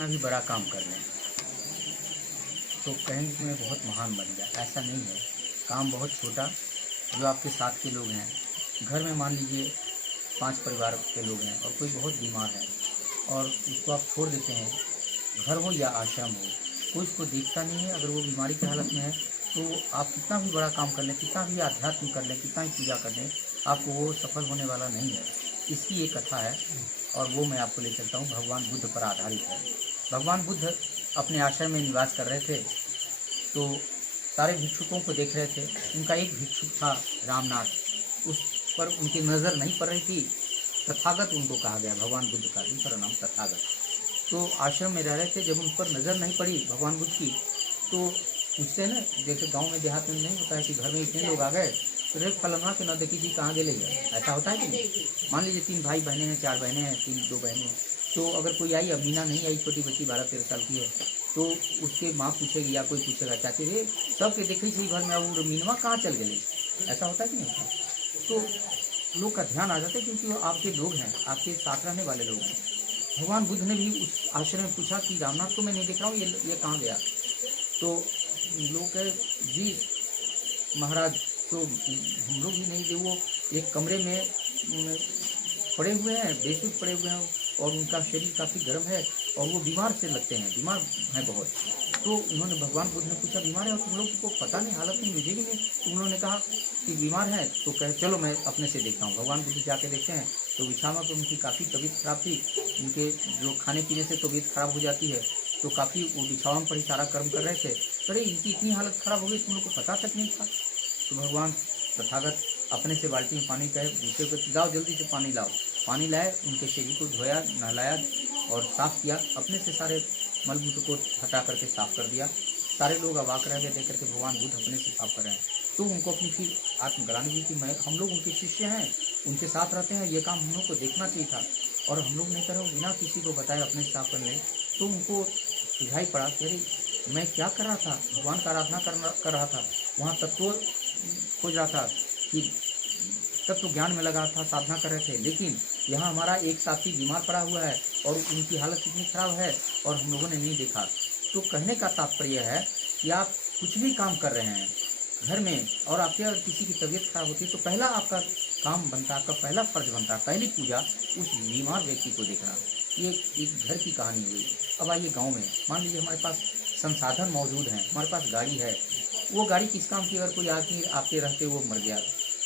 कितना भी बड़ा काम कर लें तो कहेंगे कि मैं बहुत महान बन गया। ऐसा नहीं है। काम बहुत छोटा, जो आपके साथ के लोग हैं, घर में मान लीजिए 5 परिवार के लोग हैं और कोई बहुत बीमार है और उसको आप छोड़ देते हैं, घर हो या आश्रम हो, कोई उसको देखता नहीं है। अगर वो बीमारी की हालत में है तो आप कितना भी बड़ा काम कर लें, कितना भी अध्यात्म कर लें, कितना भी पूजा कर लें, आपको वो सफल होने वाला नहीं है। इसकी एक कथा है और वो मैं आपको ले चलता हूँ। भगवान बुद्ध पर आधारित है। भगवान बुद्ध अपने आश्रम में निवास कर रहे थे तो सारे भिक्षुकों को देख रहे थे। उनका एक भिक्षुक था रामनाथ, उस पर उनकी नज़र नहीं पड़ रही थी। तथागत उनको कहा गया, भगवान बुद्ध का दूसरा नाम तथागत। तो आश्रम में रह रहे थे, जब उन पर नज़र नहीं पड़ी भगवान बुद्ध की तो पूछते ना, जैसे गांव में देहात में नहीं होता है कि घर में इतने लोग आ गए तो एक फलना के न देखी थी कहाँ गए गया, ऐसा होता है कि नहीं। मान लीजिए 3 भाई बहनें हैं, 4 बहनें हैं, 2 बहनें हैं, तो अगर कोई आई, अब मीना नहीं आई, छोटी बच्ची 12-13 साल की है, तो उसके माँ पूछेगी या कोई पूछेगा, चाची रे सब के देखे सही घर में अब मीनवा कहाँ चल गई, ऐसा होता है कि नहीं होता। तो लोग का ध्यान आ जाता है क्योंकि वो आपके लोग हैं, आपके साथ रहने वाले लोग हैं। भगवान बुद्ध ने भी उस आश्रम में पूछा कि रामनाथ को मैं नहीं देख रहा हूँ, ये कहाँ गया। तो लोग कहे जी महाराज, तो हम लोग भी नहीं थे, वो एक कमरे में पड़े हुए हैं, बेसुध पड़े हुए हैं और उनका शरीर काफ़ी गर्म है और वो बीमार से लगते हैं, बीमार हैं बहुत। तो उन्होंने भगवान बुद्ध ने पूछा बीमार है और तुम लोग को पता नहीं, हालत नहीं मिलेगी नहीं। तो उन्होंने कहा कि बीमार है, तो कहे चलो मैं अपने से देखता हूँ। भगवान बुद्ध जाके देखते हैं तो बिछाना पर उनकी काफ़ी तबीयत खराब थी। उनके जो खाने पीने से तबीयत खराब हो जाती है, तो काफ़ी वो बिछावन पर ही सारा कर्म कर रहे थे। अरे इनकी इतनी हालत खराब हो गई, तुम लोग को पता तक नहीं था। तो भगवान तथागत अपने से बाल्टी में पानी कहे, दूसरे को लाओ जल्दी से पानी लाओ। पानी लाए, उनके शरीर को धोया, नहलाया और साफ़ किया, अपने से सारे मलमूत्र को हटा करके साफ़ कर दिया। सारे लोग अवाक रह गए देख करके भगवान बुद्ध अपने से साफ कर रहे हैं। तो उनको अपनी फिर आत्मग्लानि हुई कि मैं, हम लोग उनके शिष्य हैं, उनके साथ रहते हैं, ये काम हम लोग को देखना चाहिए था और हम लोग नहीं कर रहे, बिना किसी को बताए अपने से साफ कर ले। तो उनको सुझाई पड़ा कि अरे मैं क्या कर रहा था, भगवान का आराधना कर रहा था, वहाँ तत्व खोज रहा था कि तत्व ज्ञान में लगा था, साधना कर रहे थे, लेकिन यहाँ हमारा एक साथी बीमार पड़ा हुआ है और उनकी हालत इतनी खराब है और हम लोगों ने नहीं देखा। तो कहने का तात्पर्य है कि आप कुछ भी काम कर रहे हैं घर में और आपके अगर किसी की तबीयत खराब होती है तो पहला आपका काम बनता है, आपका पहला फर्ज बनता है, पहली पूजा उस बीमार व्यक्ति को देखना। ये एक घर की कहानी हुई। अब आइए गाँव में, मान लीजिए हमारे पास संसाधन मौजूद हैं, हमारे पास गाड़ी है, वो गाड़ी किस काम की, अगर कोई आदमी आपके रहते वो मर गया,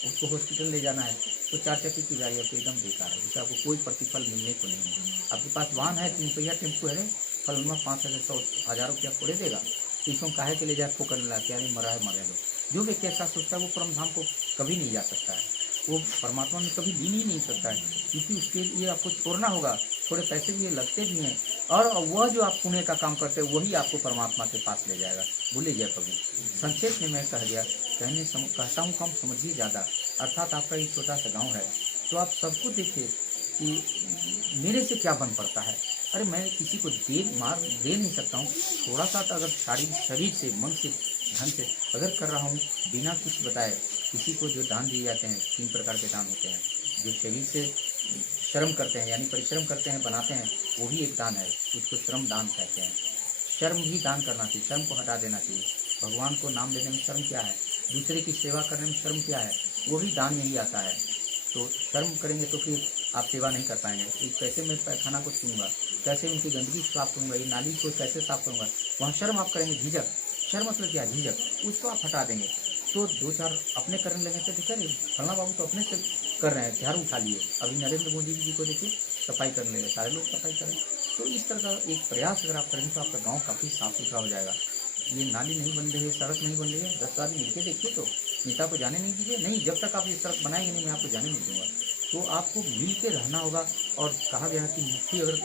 उसको हॉस्पिटल ले जाना है, तो 4 चक्के की गाड़ी आपको एकदम बेकार है, उससे आपको कोई प्रतिफल मिलने को नहीं है। आपके पास वाहन है, 3 पहिया टेम्पो है, फलना 5,000 रुपया थोड़े देगा, तो इसको काहे के ले जाए ठोकर ला के, मरा है मरे लो। जो व्यक्ति ऐसा सोचता है वो परम धाम को कभी नहीं जा सकता है, वो परमात्मा में कभी लीन ही नहीं सकता है, क्योंकि उसके लिए आपको छोड़ना होगा, थोड़े पैसे भी लगते भी हैं, और वह जो आप पुण्य का काम करते हैं वही आपको परमात्मा के पास ले जाएगा। भूले जाए कभी। संक्षेप में मैं कह दिया, कहता हूँ कम समझिए ज़्यादा। अर्थात आपका एक छोटा सा गाँव है तो आप सबको देखिए कि मेरे से क्या बन पड़ता है। अरे मैं किसी को दे नहीं सकता हूँ, थोड़ा सा तो अगर शरीर से, मन से, धन से अगर कर रहा हूँ बिना कुछ बताए। किसी को जो दान दिए जाते हैं, 3 प्रकार के दान होते हैं। जो शरीर से श्रम करते हैं यानी परिश्रम करते हैं, बनाते हैं, वो भी एक दान है, उसको श्रम दान कहते हैं। शर्म भी दान करना चाहिए, शर्म को हटा देना चाहिए। भगवान को नाम लेने में शर्म क्या है, दूसरे की सेवा करने में शर्म क्या है, वो भी दान में ही आता है। तो शर्म करेंगे तो फिर आप सेवा नहीं कर पाएंगे। तो कैसे मैं पैखाना को छूँगा, कैसे उनकी गंदगी साफ करूँगा, ये नाली को कैसे साफ करूँगा, वहाँ शर्म आप करेंगे, झिझक। शर्म मतलब क्या, झिझक, उसको आप हटा देंगे। तो 2-4 अपने करने लगे तो देखा नहीं, फलना बाबू तो अपने से कर रहे हैं, झाड़ू उठा लिए। अभी नरेंद्र मोदी जी को देखिए सफाई करने लगे, सारे लोग सफाई करें। तो इस तरह का एक प्रयास अगर आप करेंगे तो आपका गाँव काफ़ी साफ सुथरा हो जाएगा। ये नाली नहीं बन रही है, सड़क नहीं बन रही है, 10 आदमी मिलकर देखिए तो नेता को जाने नहीं दीजिए, नहीं जब तक आप ये सड़क बनाएंगे नहीं मैं आपको जाने नहीं दूंगा। तो आपको मिल के रहना होगा। और कहा गया कि मुट्ठी अगर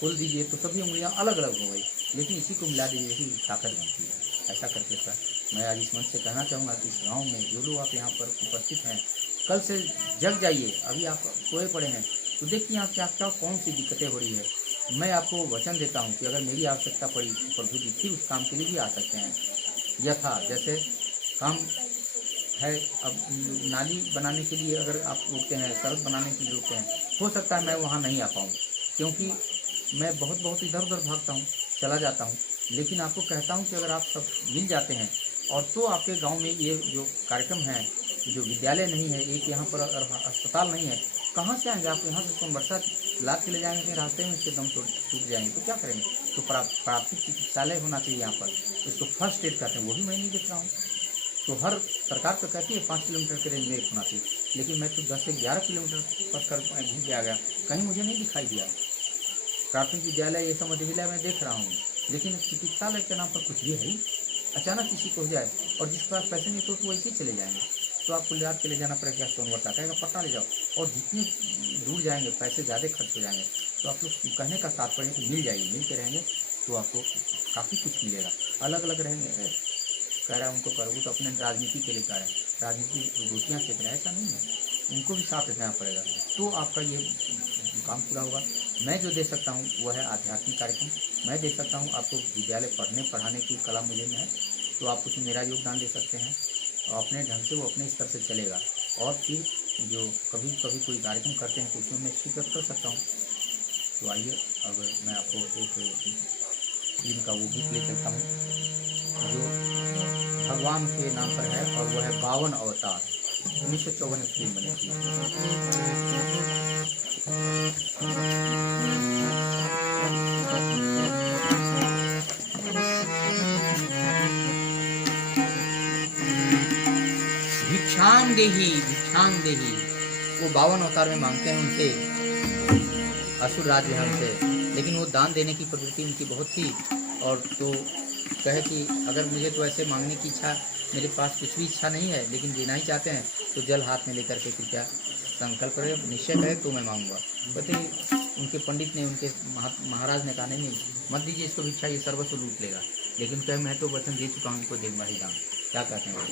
खोल दीजिए तो सभी उंगलियां अलग अलग हो गई, लेकिन इसी को मिला दीजिए कि ताकत बनती है। ऐसा करके सर मैं आज इस मंच से कहना चाहूँगा कि इस गाँव में जो लोग आप यहाँ पर उपस्थित हैं, कल से जग जाइए। अभी आप सोए पड़े हैं तो देखिए यहाँ क्या क्या कौन सी दिक्कतें हो रही है। मैं आपको वचन देता हूँ कि अगर मेरी आवश्यकता पड़ी तो प्रभु जी फिर उस काम के लिए भी आ सकते हैं। यथा जैसे काम है, अब नाली बनाने के लिए अगर आप रोकते हैं, सड़क बनाने के लिए रोकते हैं, हो सकता है मैं वहाँ नहीं आ पाऊँ, क्योंकि मैं बहुत बहुत इधर उधर भागता हूँ, चला जाता हूँ, लेकिन आपको कहता हूँ कि अगर आप सब मिल जाते हैं और तो आपके गांव में ये जो कार्यक्रम है, जो विद्यालय नहीं है, एक यहाँ पर अस्पताल नहीं है, कहाँ से आएंगे आप? यहाँ से सोनबरसा लाद के ले जाएंगे, फिर रास्ते में इसके दम टूट जाएंगे तो क्या करेंगे? तो प्राथमिक चिकित्सालय होना चाहिए यहाँ पर, इसको फर्स्ट एड कहते हैं, वो भी मैं नहीं देख रहा हूँ। तो हर सरकार तो कहती है 5 किलोमीटर के रेंज में एक होना चाहिए, लेकिन मैं तो 10 से 11 किलोमीटर पर कर घूम के आ गया, कहीं मुझे नहीं दिखाई दिया। प्राथमिक विद्यालय ये सब मध्य विद्यालय मैं देख रहा हूँ, लेकिन चिकित्सालय के नाम पर कुछ भी है ही। अचानक किसी को हो जाए और जिसके पास पैसे नहीं तो वैसे ही चले जाएंगे, तो आपको लाद के ले जाना पड़ेगा सोनवर्षा, कहेगा पटना ले जाओ, और जितनी दूर जाएंगे पैसे ज़्यादा खर्च हो जाएंगे। तो आप लोग कहने का तात्पर्य कि मिल जाइए, मिल के रहेंगे तो आपको काफ़ी कुछ मिलेगा। अलग अलग रहेंगे कह रहा है उनको करो, वो तो अपने राजनीति के लिए कह रहे हैं, राजनीति रोटियाँ सेक रहे हैं, ऐसा नहीं है, उनको भी साथ रखना पड़ेगा तो आपका ये काम पूरा होगा। मैं जो दे सकता हूँ वह है आध्यात्मिक कार्यक्रम, मैं दे सकता हूँ आपको विद्यालय पढ़ने पढ़ाने की कला मुझे में है, तो आप उसमें मेरा योगदान दे सकते हैं और अपने ढंग से वो अपने स्तर से चलेगा। और फिर जो कभी कभी कोई कार्यक्रम करते हैं तो उसमें मैं शिरकत कर सकता हूँ। तो आइए अब मैं आपको एक फिल्म का वो गीत ले चलता हूँ जो भगवान के नाम पर है, और वो है 52 अवतार, 1954 में फिल्म बनी थी। भिक्षाम देही भिक्षाम देही, वो 52 अवतार में मांगते हैं उनसे, असुर राज है उनसे, लेकिन वो दान देने की प्रवृत्ति उनकी बहुत थी। और तो कहे कि अगर मुझे तो ऐसे मांगने की इच्छा, मेरे पास कुछ भी इच्छा नहीं है, लेकिन देना ही चाहते हैं, तो जल हाथ में लेकर के कृपया संकल्प करे, निश्चय करे तो मैं मांगूंगा। कहते उनके पंडित ने, उनके महाराज ने कहा नहीं मत दीजिए इसको भिक्षा, ये सर्वस्व लूट लेगा, लेकिन कहे मैं तो वचन दे चुका हूँ, इनको देगा ही दान। क्या कहते हैं?